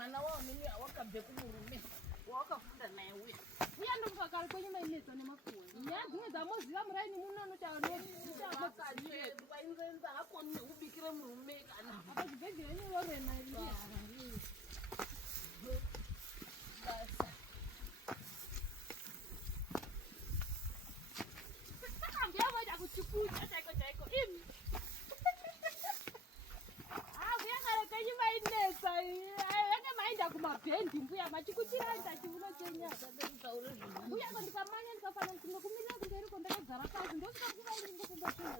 mwana wao mimi wakabve kumurume wakafunda naye uya uya ndokakali kwenye mainetso nemakuwe nyadzimwe dzamoziva muraini munono taanoakaliwe wainzenza hakoni nekubikire murume kana apa zvibhedhera nyorena basa ambiavoita kuchikucha chaiko chaiko imi kuyakale kenyi mainetsa yange mainda kumabhendi mbuya machikuchiranda chiuno chenyaka mbuya ko ndikamanya ndikafana kunge kumirira kungeriko ndakagara pasi ndosvika kuvainingekumbasina